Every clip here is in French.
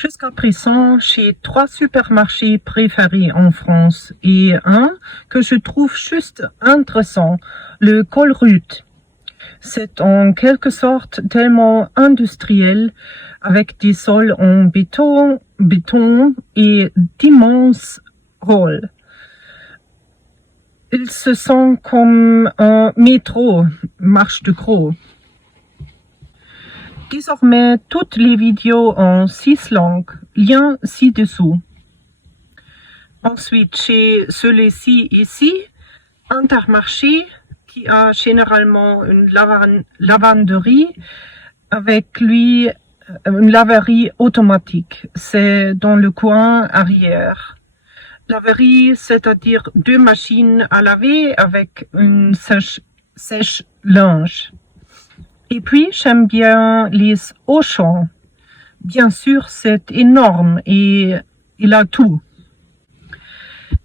Jusqu'à présent, j'ai 3 supermarchés préférés en France et un que je trouve juste intéressant, le Colruyt. C'est en quelque sorte tellement industriel avec des sols en béton et d'immenses halls. Il se sent comme un métro, marche de gros. Désormais, toutes les vidéos en 6 langues, lien ci-dessous. Ensuite, j'ai celui-ci ici, Intermarché, qui a généralement une lavanderie, avec lui une laverie automatique. C'est dans le coin arrière. Laverie, c'est-à-dire 2 machines à laver avec une sèche-linge. Et puis, j'aime bien les Auchan. Bien sûr, c'est énorme et il a tout.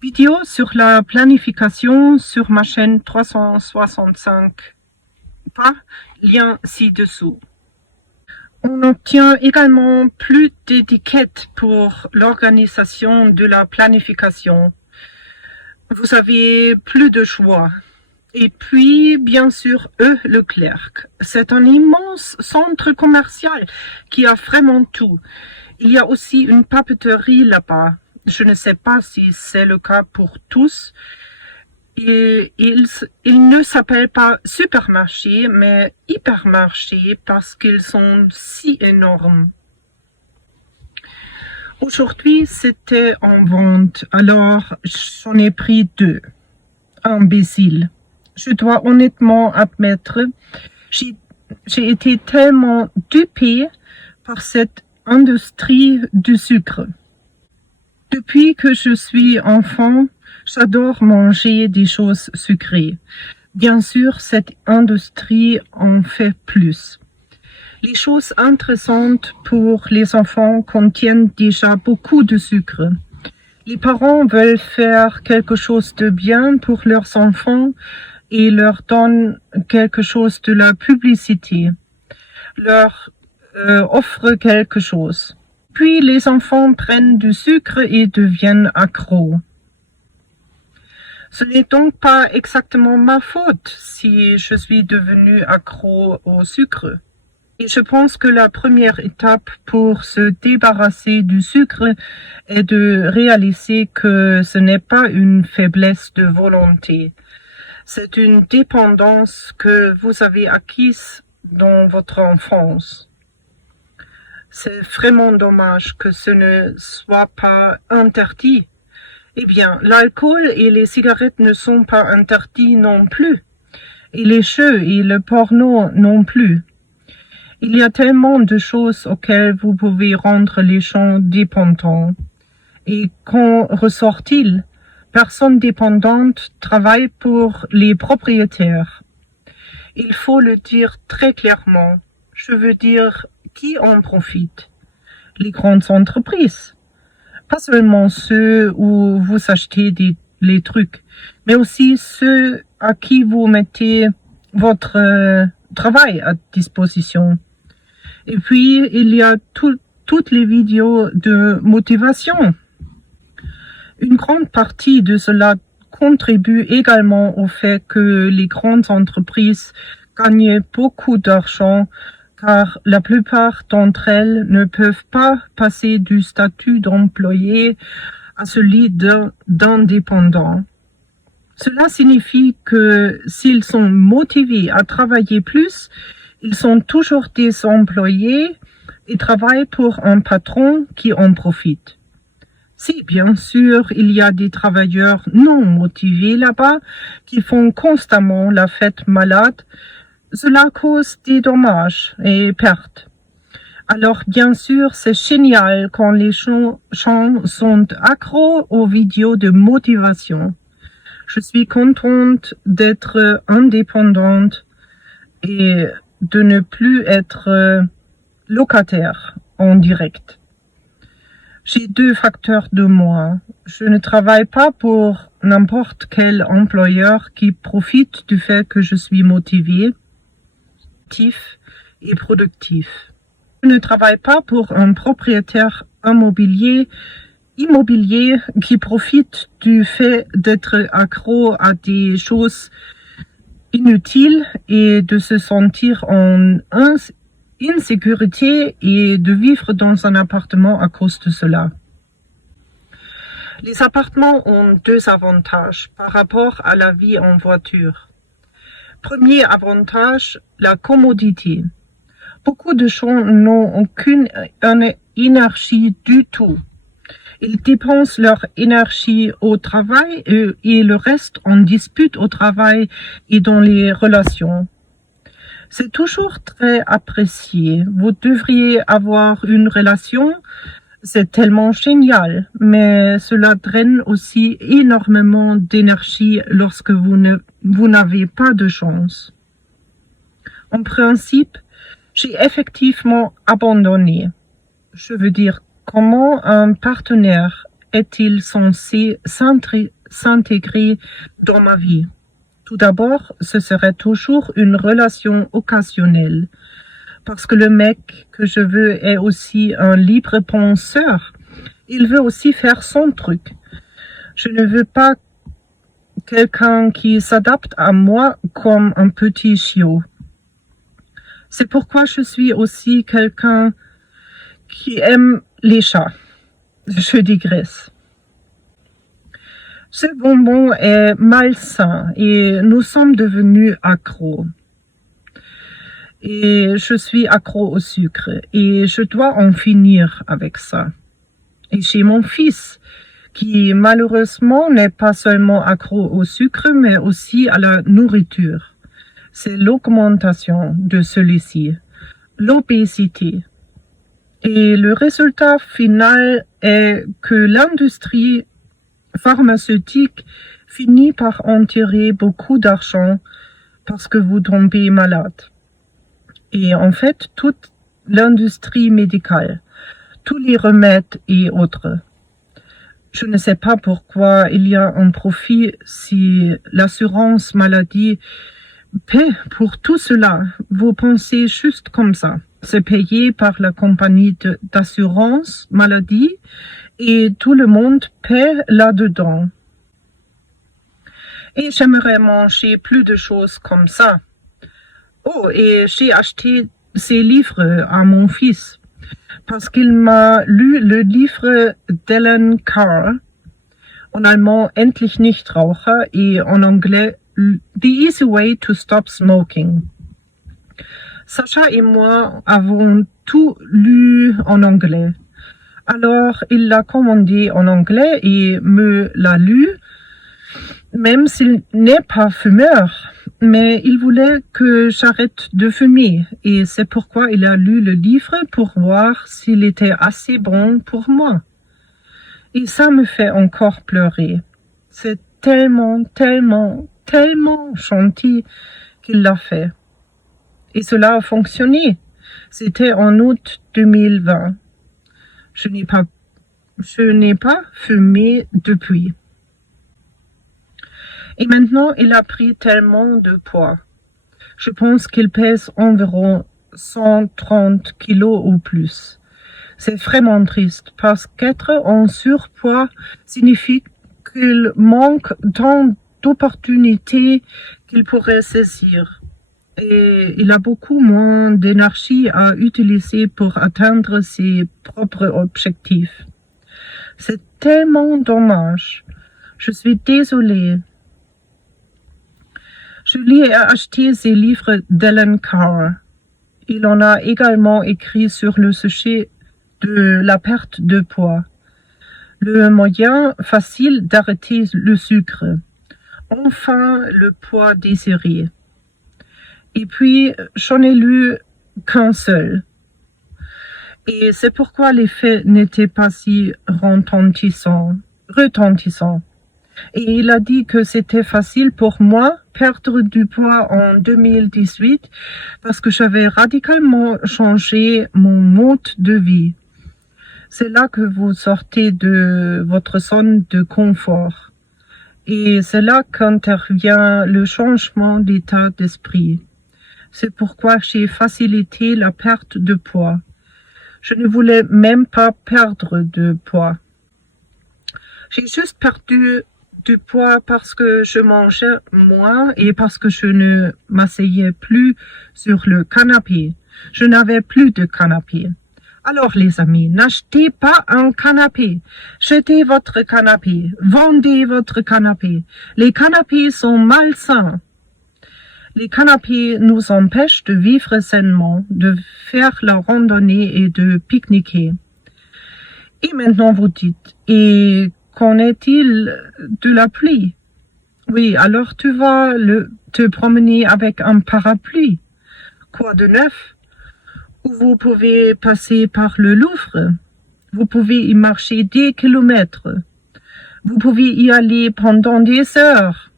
Vidéo sur la planification sur ma chaîne 365. Pas lien ci-dessous. On obtient également plus d'étiquettes pour l'organisation de la planification. Vous avez plus de choix. Et puis, bien sûr, Leclerc. C'est un immense centre commercial qui a vraiment tout. Il y a aussi une papeterie là-bas. Je ne sais pas si c'est le cas pour tous. Et il ne s'appelle pas supermarché, mais hypermarché parce qu'ils sont si énormes. Aujourd'hui, c'était en vente, alors j'en ai pris 2. Imbécile. Je dois honnêtement admettre, j'ai été tellement dupée par cette industrie du sucre. Depuis que je suis enfant, j'adore manger des choses sucrées. Bien sûr, cette industrie en fait plus. Les choses intéressantes pour les enfants contiennent déjà beaucoup de sucre. Les parents veulent faire quelque chose de bien pour leurs enfants et leur donnent quelque chose de la publicité, leur offre quelque chose. Puis les enfants prennent du sucre et deviennent accros. Ce n'est donc pas exactement ma faute si je suis devenu accro au sucre. Et je pense que la première étape pour se débarrasser du sucre est de réaliser que ce n'est pas une faiblesse de volonté. C'est une dépendance que vous avez acquise dans votre enfance. C'est vraiment dommage que ce ne soit pas interdit. Eh bien, l'alcool et les cigarettes ne sont pas interdits non plus. Et les jeux et le porno non plus. Il y a tellement de choses auxquelles vous pouvez rendre les gens dépendants. Et qu'en ressort-il? Personnes dépendantes travaillent pour les propriétaires. Il faut le dire très clairement. Je veux dire, qui en profite? Les grandes entreprises. Pas seulement ceux où vous achetez les trucs, mais aussi ceux à qui vous mettez votre travail à disposition. Et puis, il y a toutes les vidéos de motivation. Une grande partie de cela contribue également au fait que les grandes entreprises gagnent beaucoup d'argent car la plupart d'entre elles ne peuvent pas passer du statut d'employé à celui d'indépendant. Cela signifie que s'ils sont motivés à travailler plus, ils sont toujours des employés et travaillent pour un patron qui en profite. Si, bien sûr, il y a des travailleurs non motivés là-bas qui font constamment la fête malade, cela cause des dommages et pertes. Alors, bien sûr, c'est génial quand les gens sont accros aux vidéos de motivation. Je suis contente d'être indépendante et de ne plus être locataire en direct. J'ai 2 facteurs de moi. Je ne travaille pas pour n'importe quel employeur qui profite du fait que je suis motivée et productif. Je ne travaille pas pour un propriétaire immobilier qui profitent du fait d'être accro à des choses inutiles et de se sentir en insécurité et de vivre dans un appartement à cause de cela. Les appartements ont deux avantages par rapport à la vie en voiture. Premier avantage, la commodité. Beaucoup de gens n'ont aucune énergie du tout. Ils dépensent leur énergie au travail et le reste en dispute au travail et dans les relations. C'est toujours très apprécié. Vous devriez avoir une relation, c'est tellement génial, mais cela draine aussi énormément d'énergie lorsque vous n'avez pas de chance. En principe, j'ai effectivement abandonné. Je veux dire, comment un partenaire est-il censé s'intégrer dans ma vie? Tout d'abord, ce serait toujours une relation occasionnelle, parce que le mec que je veux est aussi un libre penseur. Il veut aussi faire son truc. Je ne veux pas quelqu'un qui s'adapte à moi comme un petit chiot. C'est pourquoi je suis aussi quelqu'un qui aime les chats. Je digresse. Ce bonbon est malsain et nous sommes devenus accros. Et je suis accro au sucre et je dois en finir avec ça. Et j'ai mon fils qui malheureusement n'est pas seulement accro au sucre mais aussi à la nourriture. C'est l'augmentation de celui-ci, l'obésité. Et le résultat final est que l'industrie pharmaceutique finit par en tirer beaucoup d'argent parce que vous tombez malade. Et en fait, toute l'industrie médicale, tous les remèdes et autres. Je ne sais pas pourquoi il y a un profit si l'assurance maladie paie pour tout cela. Vous pensez juste comme ça. C'est payé par la compagnie d'assurance maladie et tout le monde paie là-dedans. Et j'aimerais manger plus de choses comme ça. Oh, et j'ai acheté ces livres à mon fils parce qu'il m'a lu le livre d'Ellen Carr, en allemand Endlich Nichtraucher et en anglais The Easy Way to Stop Smoking. Sacha et moi avons tout lu en anglais. Alors, il l'a commandé en anglais et me l'a lu, même s'il n'est pas fumeur. Mais il voulait que j'arrête de fumer et c'est pourquoi il a lu le livre pour voir s'il était assez bon pour moi. Et ça me fait encore pleurer. C'est tellement, tellement, tellement gentil qu'il l'a fait. Et cela a fonctionné. C'était en août 2020. Je n'ai pas fumé depuis. Et maintenant, il a pris tellement de poids. Je pense qu'il pèse environ 130 kilos ou plus. C'est vraiment triste parce qu'être en surpoids signifie qu'il manque tant d'opportunités qu'il pourrait saisir. Et il a beaucoup moins d'énergie à utiliser pour atteindre ses propres objectifs. C'est tellement dommage. Je suis désolée. Je lui ai acheté ces livres d'Ellen Carr. Il en a également écrit sur le sujet de la perte de poids. Le moyen facile d'arrêter le sucre. Enfin, le poids désiré. Et puis, j'en ai lu qu'un seul. Et c'est pourquoi l'effet n'était pas si retentissant. Et il a dit que c'était facile pour moi perdre du poids en 2018 parce que j'avais radicalement changé mon mode de vie. C'est là que vous sortez de votre zone de confort. Et c'est là qu'intervient le changement d'état d'esprit. C'est pourquoi j'ai facilité la perte de poids. Je ne voulais même pas perdre de poids. J'ai juste perdu du poids parce que je mangeais moins et parce que je ne m'asseyais plus sur le canapé. Je n'avais plus de canapé. Alors les amis, n'achetez pas un canapé. Jetez votre canapé. Vendez votre canapé. Les canapés sont malsains. Les canapés nous empêchent de vivre sainement, de faire la randonnée et de pique-niquer. Et maintenant vous dites, et qu'en est-il de la pluie? Oui, alors tu vas te promener avec un parapluie. Quoi de neuf? Vous pouvez passer par le Louvre. Vous pouvez y marcher des kilomètres. Vous pouvez y aller pendant des heures.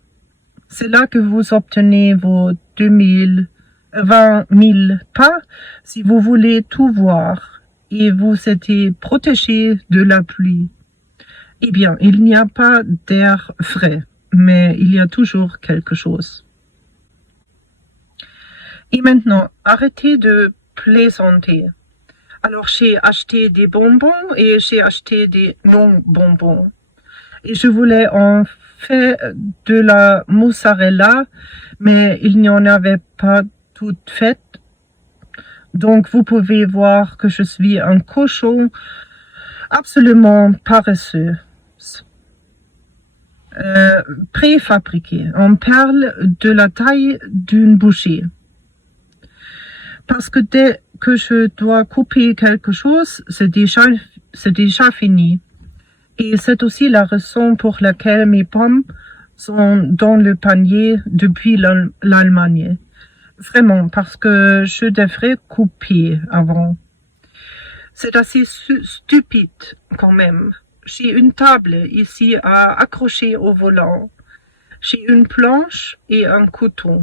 C'est là que vous obtenez vos 20 000 pas si vous voulez tout voir et vous êtes protégé de la pluie. Eh bien, il n'y a pas d'air frais, mais il y a toujours quelque chose. Et maintenant, arrêtez de plaisanter. Alors, j'ai acheté des bonbons et j'ai acheté des non-bonbons. Et je voulais en faire de la mozzarella, mais il n'y en avait pas toute faite. Donc, vous pouvez voir que je suis un cochon absolument paresseux. Préfabriqué. On parle de la taille d'une bouchée. Parce que dès que je dois couper quelque chose, c'est déjà fini. Et c'est aussi la raison pour laquelle mes pommes sont dans le panier depuis l'Allemagne. Vraiment, parce que je devrais couper avant. C'est assez stupide quand même. J'ai une table ici à accrocher au volant. J'ai une planche et un couteau.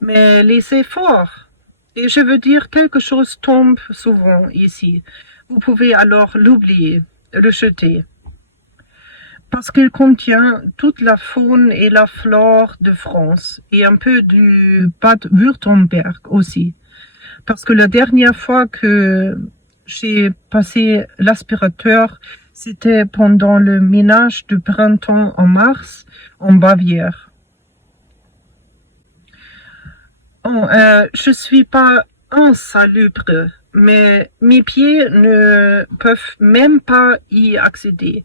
Mais les efforts, et je veux dire quelque chose tombe souvent ici. Vous pouvez alors l'oublier, le jeter. Parce qu'il contient toute la faune et la flore de France et un peu du Bade-Württemberg aussi. Parce que la dernière fois que j'ai passé l'aspirateur, c'était pendant le ménage du printemps en mars en Bavière. Je suis pas insalubre, mais mes pieds ne peuvent même pas y accéder.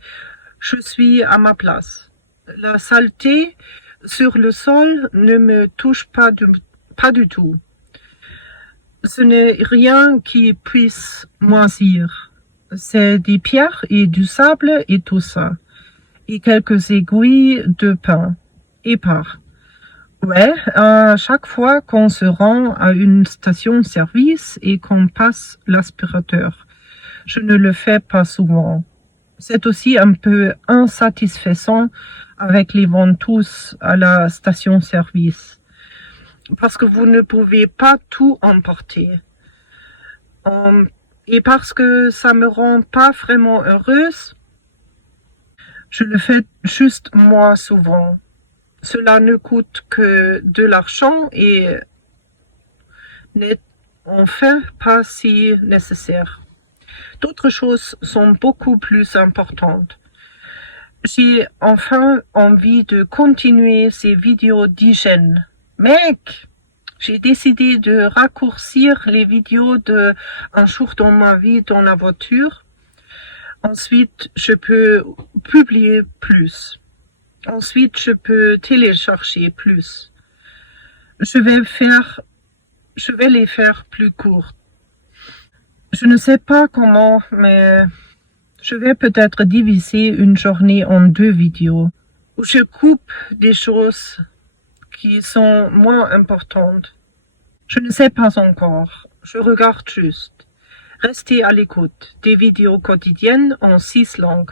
Je suis à ma place. La saleté sur le sol ne me touche pas du tout. Ce n'est rien qui puisse moisir. C'est des pierres et du sable et tout ça. Et quelques aiguilles de pain. Épars. Ouais, chaque fois qu'on se rend à une station-service et qu'on passe l'aspirateur. Je ne le fais pas souvent. C'est aussi un peu insatisfaisant avec les ventouses à la station-service. Parce que vous ne pouvez pas tout emporter. Et parce que ça me rend pas vraiment heureuse, je le fais juste moi souvent. Cela ne coûte que de l'argent et n'est enfin pas si nécessaire. D'autres choses sont beaucoup plus importantes. J'ai enfin envie de continuer ces vidéos d'hygiène. Mec, j'ai décidé de raccourcir les vidéos de un jour dans ma vie dans la voiture. Ensuite, je peux publier plus. Ensuite, je peux télécharger plus. Je vais les faire plus courtes. Je ne sais pas comment, mais je vais peut-être diviser une journée en 2 vidéos où je coupe des choses qui sont moins importantes. Je ne sais pas encore. Je regarde juste. Restez à l'écoute des vidéos quotidiennes en 6 langues.